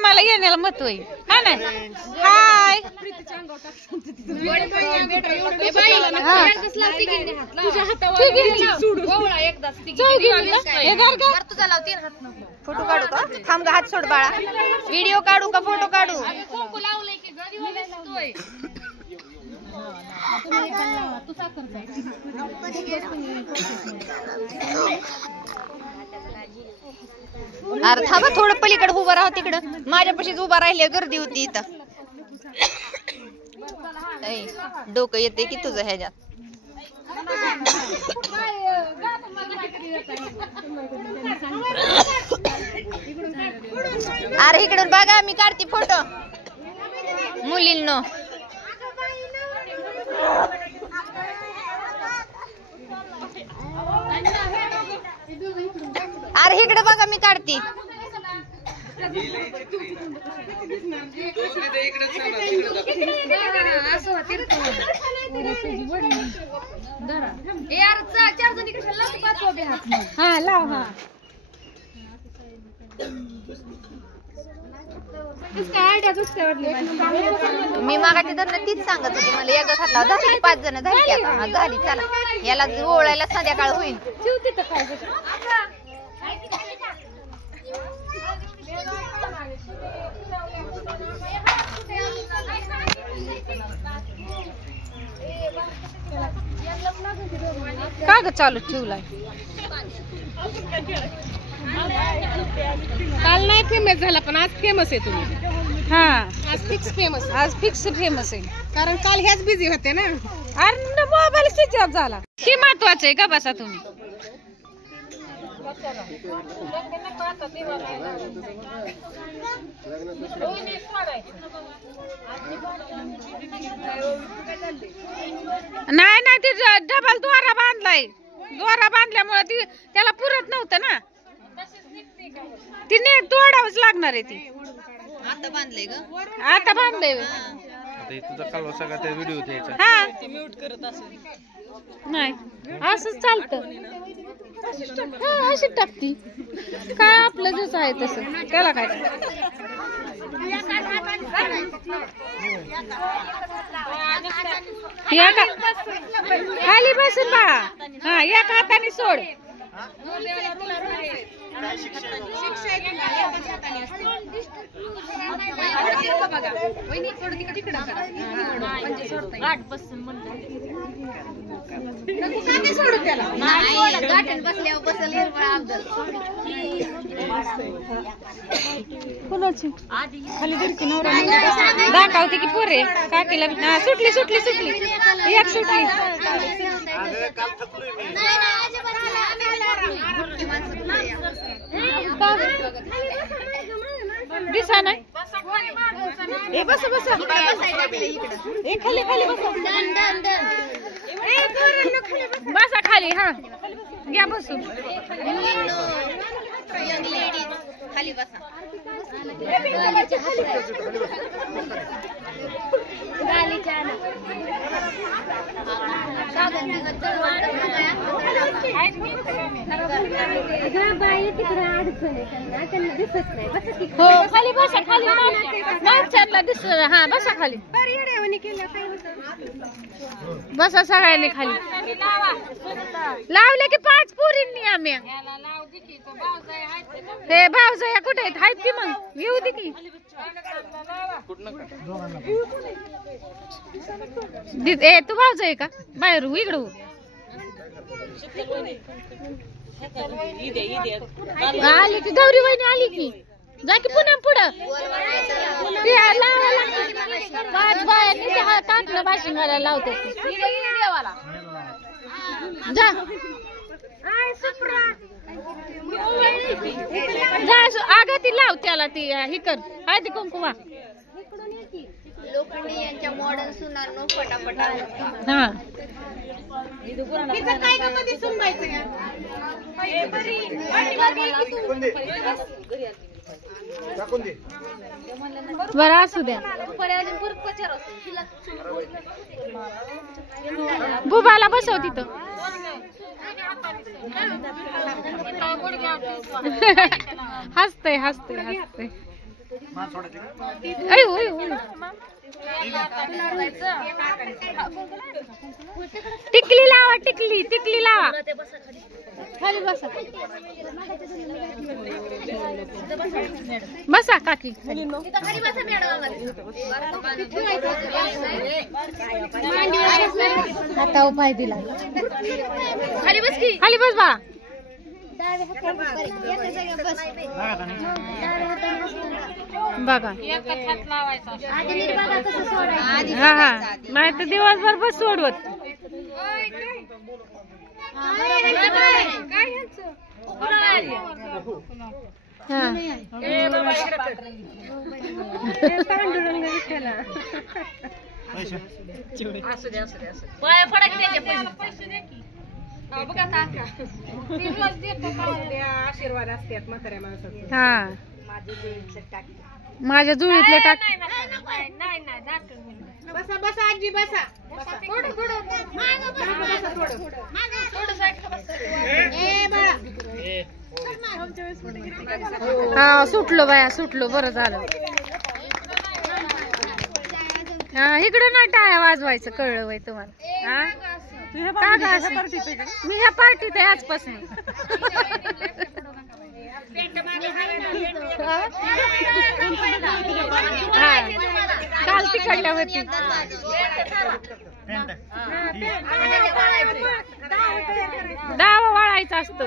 प्रेमाला येण्याला महत्व आहे हा ना. हाय फोटो काढू का? थांब ग, हात सोड बाळा. व्हिडिओ काढू का फोटो काढू? अरे थांबा, थोडं पलीकडे उभं राहा. तिकडं माझ्यापाशीच उभा राहिले, गर्दी होती इथं. डोकं येते की तुझं ह्याच्यात. अरे इकडून बघा, मी काढते फोटो मुलींनो. अरे इकडे बघा, मी काढते. हा लाव. हा मी मागाची तर तीच सांगत होती, मला एकदा खातला झाली 5 जण झाली की आता. झाली, चला याला ओळायला संध्याकाळ होईल. का ग चालू ठेवलाय? काल नाही फेमस झाला, पण आज फेमस आहे तुम्ही. हा आज फिक्स फेमस. आज फिक्स फेमस आहे, कारण काल ह्याच बिझी होते ना. अरे मोबाईल स्विच ऑफ झाला. हे महत्वाचं आहे का? बसा तुम्ही. नाही नाही, ते डबल द्वारा बांधलाय. द्वारा बांधल्यामुळे ती त्याला पुरत नव्हतं ना. तिने तोडावंच लागणार आहे. ती आता बांधले ग, आता बांधलंय. हा नाही, असंच चालतं. हा अशी टाकती काय, आपलं जसं आहे तसं. त्याला काय खाली बसून बाळा. हा एका हाताने सोड. दाखवते की पोरे काकीला. सुटली सुटली सुटली, एक सुटली. दिसा नाही. बस बस, खाली खाली बसा खाली. हा घ्या बसून. खाली बसा. हो खाली बसा. खाली मागच्याला दिसत. हा बसा खाली. बसा सगळ्यांनी खाली. लावले की 5 पोरींनी आम्ही. हे भावजया कुठे आहेत की? मग येऊ दे की. तू भावजय का? बाहेर इकडं आली की गौरी वहिनी आली की. जा की पुन्हा पुढं. 5 बायांनी ताटलं भाषण घालायला लावते. जा अगं ती लाव त्याला. ती ही कर हळदी कुंकुमा. लोखंडी यांच्या मॉडर्न सुनांनो फटाफट. हा बरं असू द्या. बुबाला बसव तिथं. हसतय हसतय हसतय. अयो अयो अयो. टिकली लावा, टिकली टिकली लावा. खाली बसा, बसा काकी. हातावर पाय दिला. खाली बस की, खाली बस बा. बघा हा हा, नाही तर दिवसभर बस सोडवत. आशीर्वाद असतात म्हाताऱ्या माणसाचे. हा, माझ्या जुळीतले टाक. बसा बसा आजी बसा. हा सुटलो बाया, सुटलो. बरं झालं. हा, इकडं नाही टाळ्या वाजवायचं, कळलं वय तुम्हाला? हा, मी ह्या पार्टीत आहे आजपासून. काल तिकडल्या होती. डावा वाळायचा असतो.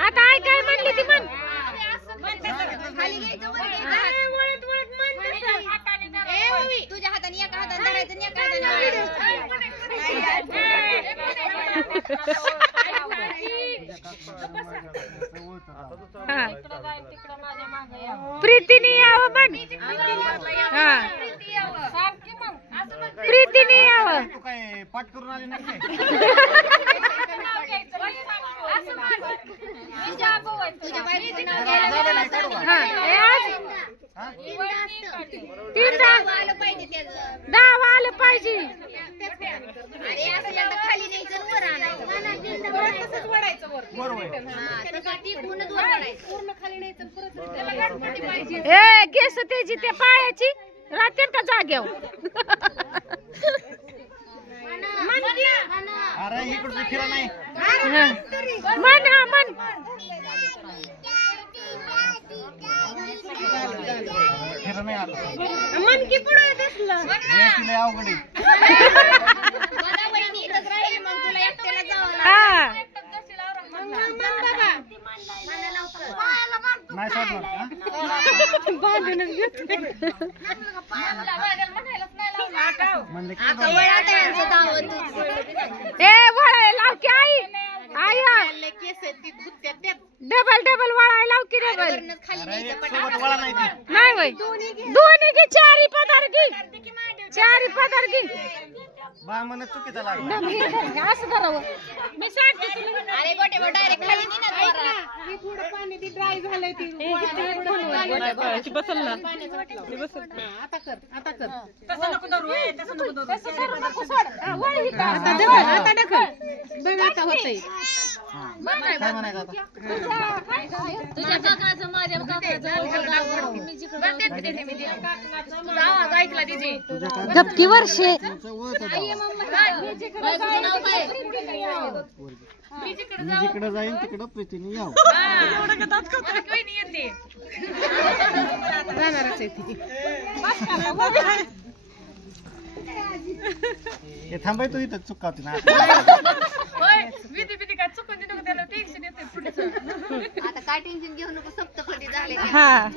आता आई काय म्हणली ती म्हण. तुझ्या हाताने एका हाताने धरायचं आणि एका हाताने प्रीतीने यावं पण. हा, प्रीतीने यावं. पाठ करून आले नाही. डाव आलं पाहिजे. खाली न्यायचं वर आणायचं. केस त्याची त्या पायाची राहते का जाग्यावर. अरे इकडचं फिरा नाही. मन हा मन. फिरा नाही आलं. मन की पुढे दिसलं. तिला अवघड आहे. हा, नाही सोडणार. बांधूनच घेतले. ए वळाय लाव की आई. आई डबल डबल वळाय लाव की. डबल नाही वय. दोन्ही की चारी पदार की. चारी पदार की. बा म्हणत चुकीचा लागला. असं करावं. मी सांगते अरे गोटे डायरेक्ट खाली हे थोडं पाणी ती ड्राय झालंय ती. बसल ना. आता कर, आता कर. तसं नको धरू. आता ढकल. बघ आता होतंय. काय म्हणायचं आता? तुझ्या काकाचं माझ्या काकाचं आवाज ऐकला तिथे. झपकी वर्षे. मी जिकडे जाईन तिकडं प्रीतीने यावं. जाणारच आहे ती. हे थांबाय तू इथं चुकावती ना. आता काय टेन्शन घेऊ नको. सप्तपदी झाले. हा,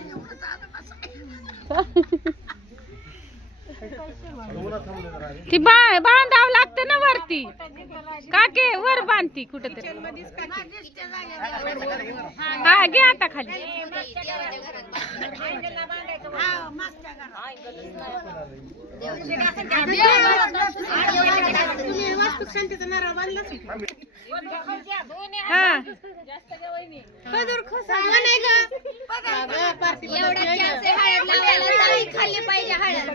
ती बांधावं लागतं ना वरती. बांधती काके वर बांधती कुठेतरी हा घे आता खाली शांतीचा नारळ बांधलाच खाल्ली पाहिजे हळद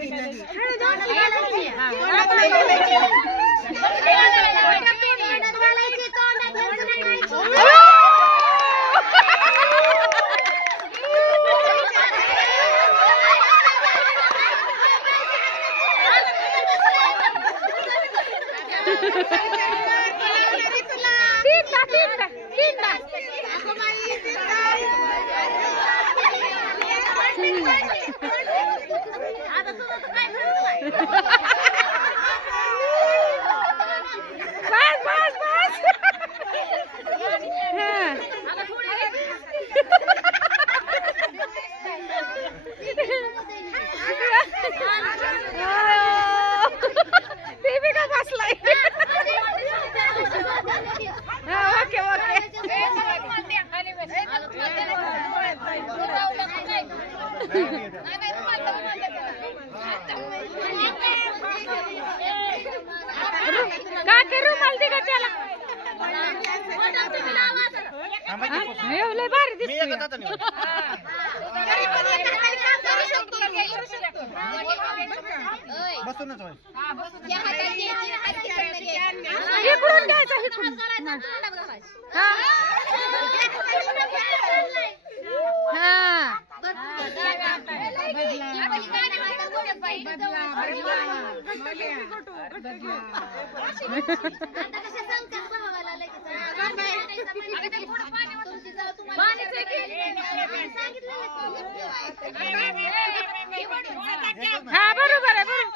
भारी दिसतोय बसूनच होय इकडून द्यायचा इकडून हा बरोबर आहे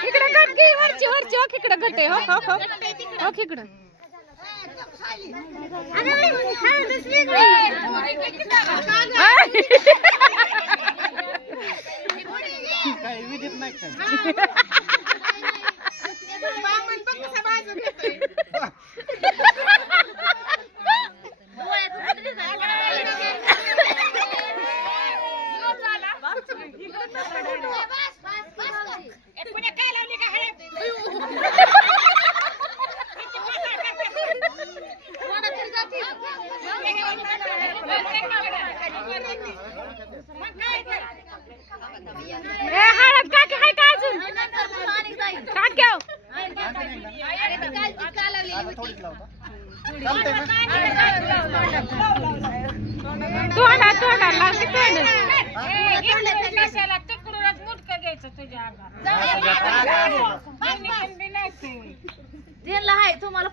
इकडे घटकी वरची वरची हो इकडे घटे हो हो हो हो इकडं काय विधित नाही काय हळद काकी हाय का अजून काकी तोंडा तोंडा लागते तोंड तिकडूनच मुटकं घ्यायचं तुझ्या त्यांना हाय तुम्हाला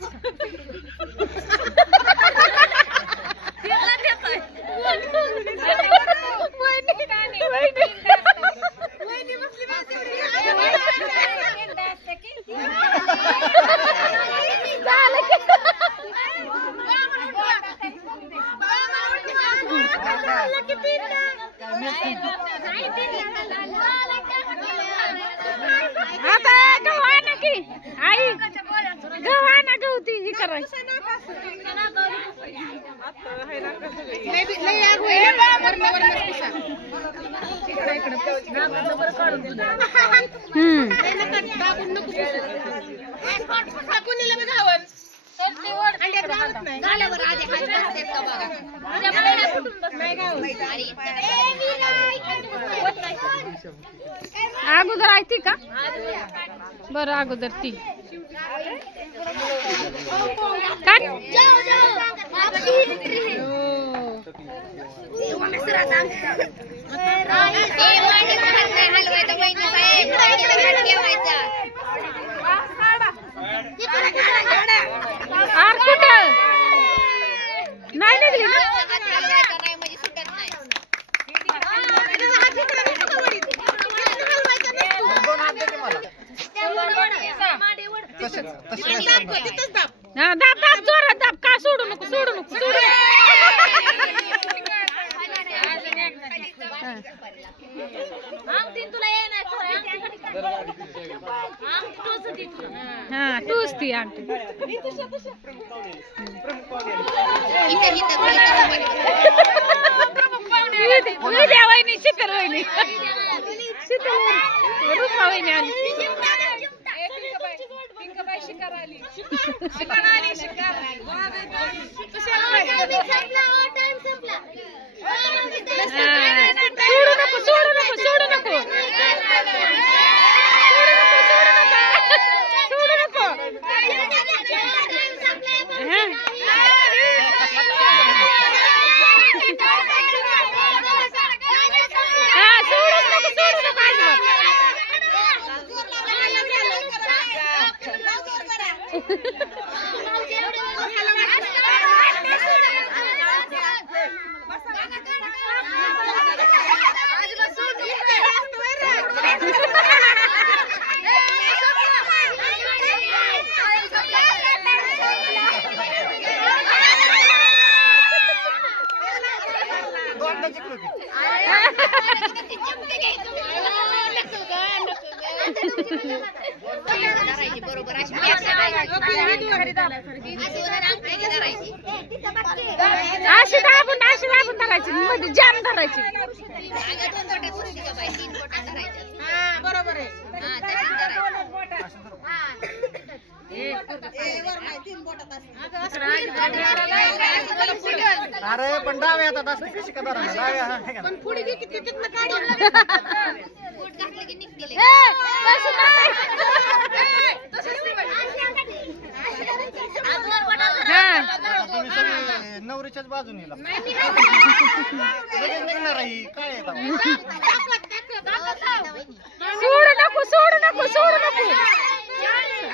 आता गव्हाना की आई गव्हाना गवती हे करायचं अगोदर आहे ती का बरं अगोदर ती नाही निघली ना दाब दाब जोरात दाब का सोडू नको हा तूच ती आंटी उद्या वहिनी शीतल वहिनी रुपा वहिनी आली सोडू नको सोडू नको अशी दाबून धरायची मध्ये जाम धरायची बरोबर आहे अरे पण डाव्या हातात असते कशी का धरा डाव्या पण पुढे घे किती तिथनं काढ तुम्ही सगळे नवरीच्याच बाजून येला लगेच निघणार आहे काय आहे सोडू नको सोडू नको सोडू नको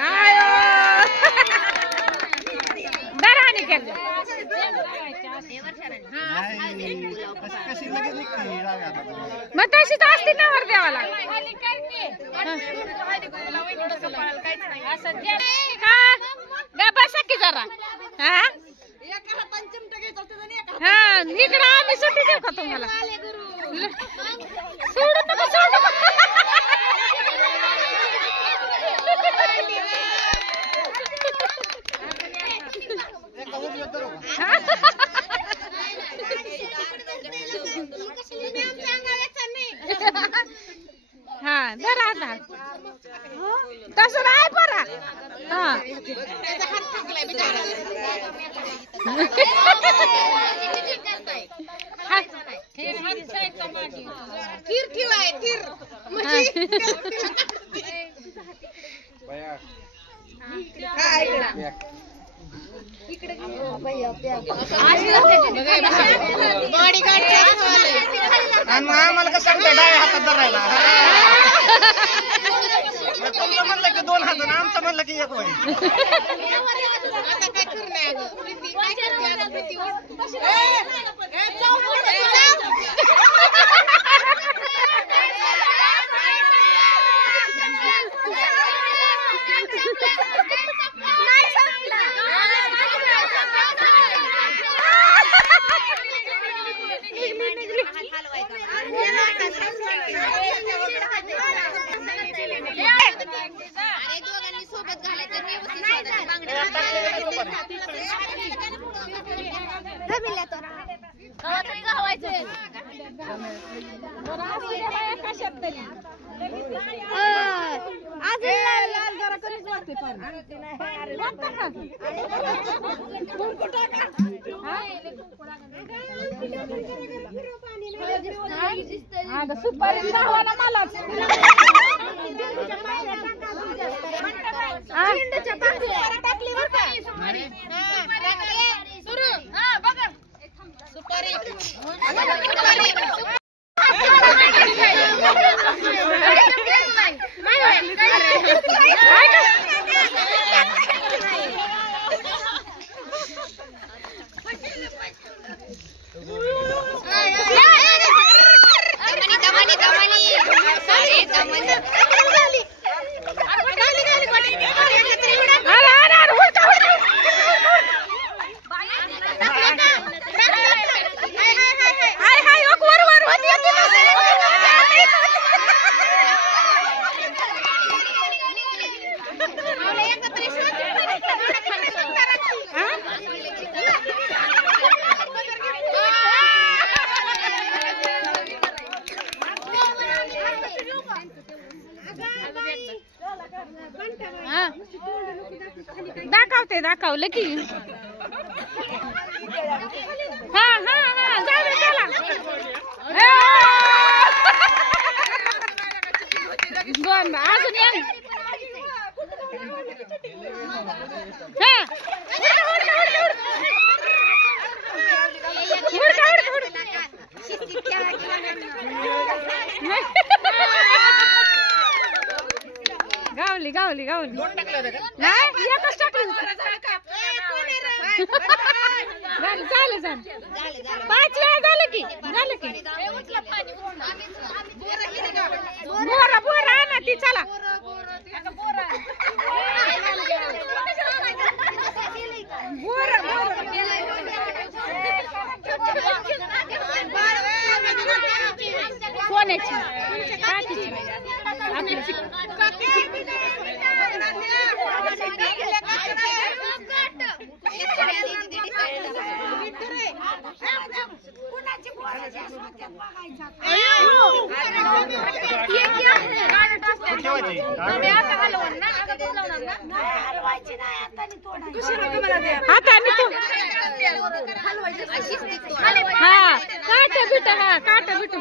आयो दराने केलं कशी लगेच निघते डाव्या हातात मग तशीच असते नवर देवाला बसा की जरा हा हा इकडं आम्ही सुट्टी देऊ का तुम्हाला सोडू नको सोडू हा जरा तसं नाही बरा हा तीर ठेवाय तीर आम्हाला कसं सांगताय डाव्या हातात धरायला तुमचं म्हणलं की 2 हात आमचं म्हणलं की 1 वडी आता काय करणार दोघांनी सोबत घालायचं सुपारी मलाच दाखवलं की हा हा हा जाऊ दे चला दोन अजून एक हा गावली गावली गावली नाही एकच टाकली झालं झालं झालं 5 वेळा झालं की बोरा बोरा आणा ती चला बोरा कोणाची काकीची आमची हा काट बिट हा काट बिट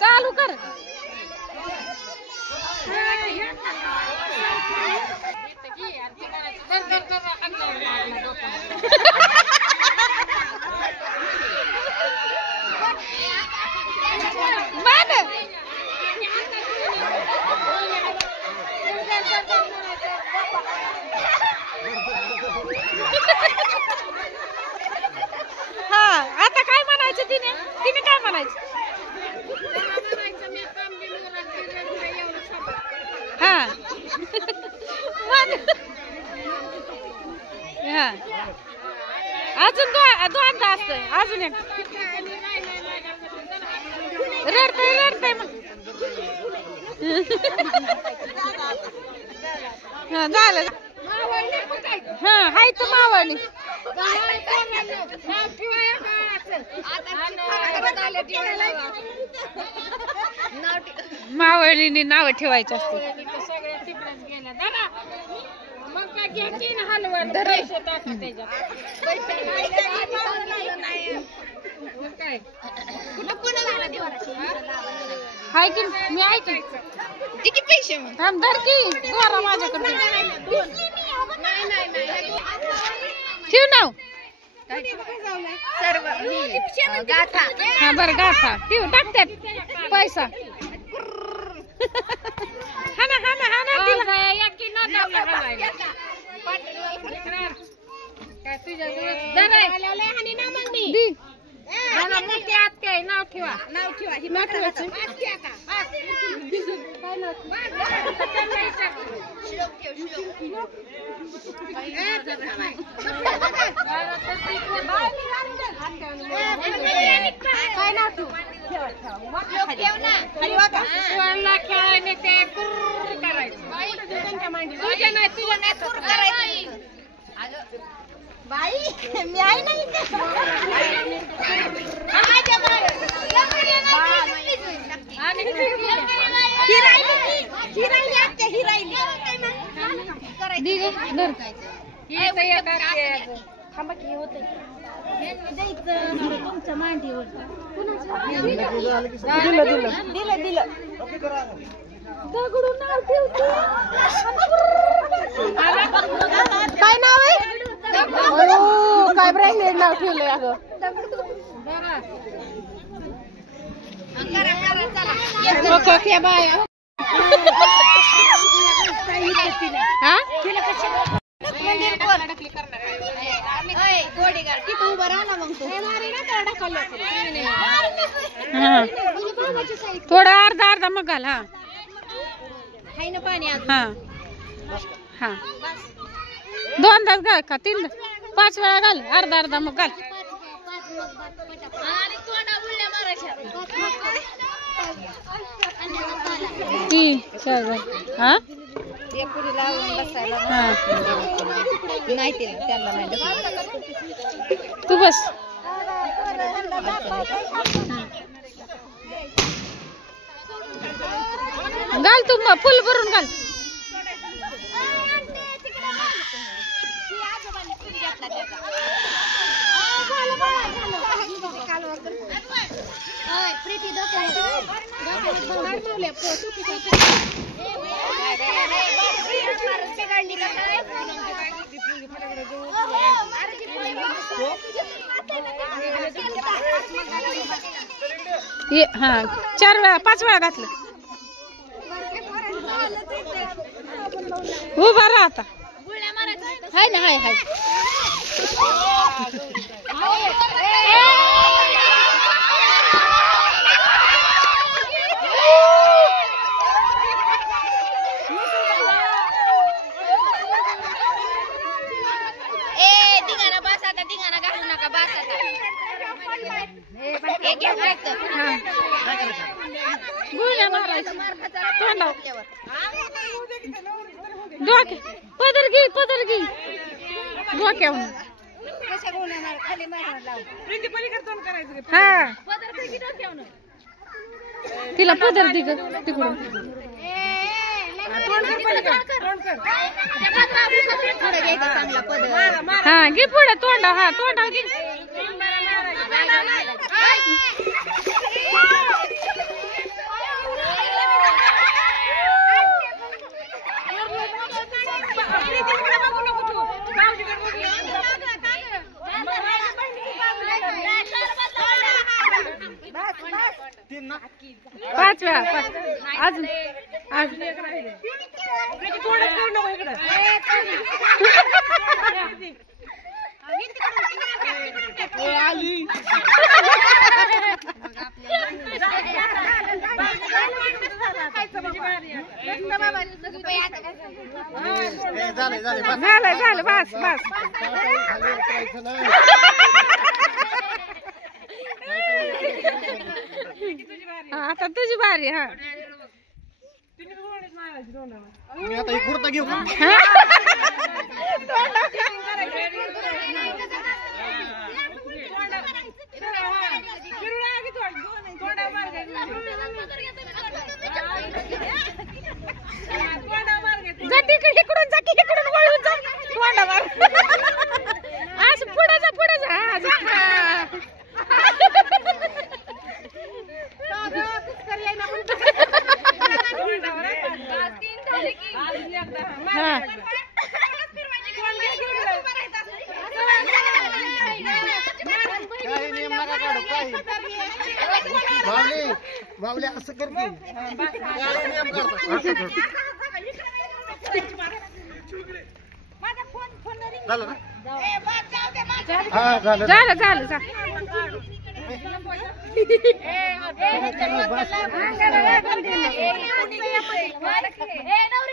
चालू कर मान हा आता काय म्हणायचं तिने तिने काय म्हणायचं हा हा अजून दोनदा असतंय अजून एक रडतय मग हा झालं हा हाय तर मावळणी मावळणीने नाव ठेवायची असते हाय की मी ऐकते किती पैसे थांब धर की दोरा माझ्याकडे ठेव नाव सर्व गाथा हा बरं गाथा ठेव टाकतात पैसा हाना हाना हाना दिला दी नाव ठेवा बाई मी आहे नाही तुमच्या मांडीवर दिलं काय नाव आहे काय ब्रँडेड नाव ठेवलंय अगं हा उभं राहा मग थोडा अर्धा मग घाल हा ना पाणी हा हा दोनदाच घाल का तीन 5 वेळा घाल अर्धा मग घाल तीन 4 हा नाही त्यांना नाही तू बस घाल तू मग फुल भरून घाल हा 4 वेळा 5 वेळा घातलं उभा राहा आता हाय ना हाय हाय पदर घे डोक्यावर हा तिला पदर दे तिकडून हा घे पुढे तोंडा हा तोंडा घे पाच वेळा अजून झालं बस बस. आता तुझी बारी. हा मी आता एक कुर्ता घेऊ का? जा तिकडून जा की इकडून वळून जा. तोंडा मार. असं पुढे जा पुढे जा. काही नियम नका काढू काही. बावले असं करते. काही नियम काढतात. असं करतो. झालं ना? हा झालं. झालं झालं जा. नवरी